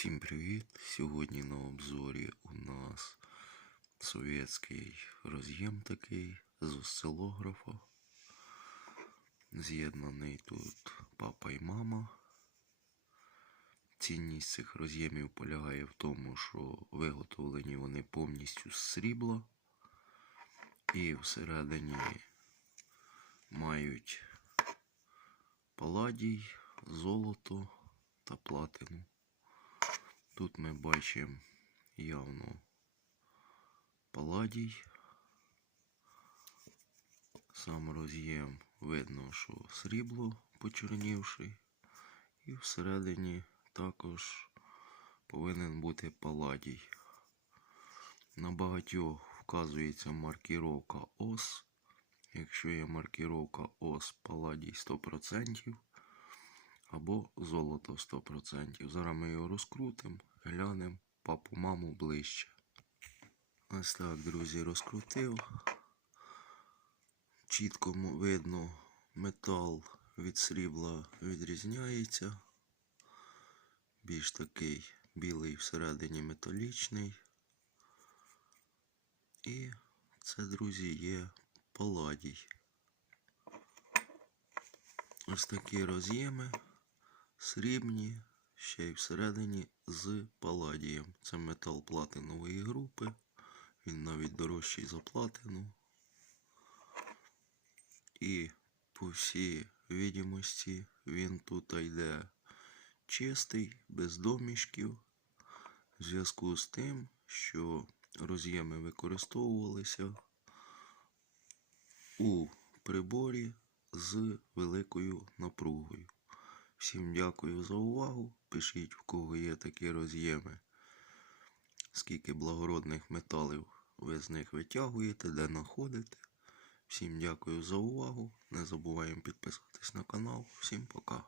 Всім привіт! Сьогодні на обзорі у нас совєтський роз'єм такий з осцилографа. З'єднаний тут папа і мама. Цінність цих роз'ємів полягає в тому, що виготовлені вони повністю з срібла і всередині мають паладій, золото та платину. Тут ми бачимо явно паладій. Сам роз'єм видно, що срібло почорнівший. І всередині також повинен бути паладій. На багатьох вказується маркіровка ОС. Якщо є маркіровка ОС паладій 100%, або золото 100%. Зараз ми його розкрутимо, глянемо папу маму ближче. Ось так, друзі, розкрутив. Чітко видно, метал від срібла відрізняється. Більш такий білий всередині металічний. І це, друзі, є паладій. Ось такі роз'єми срібні, ще й всередині з паладієм. Це метал платинової групи. Він навіть дорожчий за платину. І по всій відомості він тут йде чистий, без домішків. В зв'язку з тим, що роз'єми використовувалися у приборі з великою напругою. Всім дякую за увагу. Пишіть, в кого є такі роз'єми, скільки благородних металів ви з них витягуєте, де знаходите. Всім дякую за увагу. Не забуваємо підписатись на канал. Всім пока.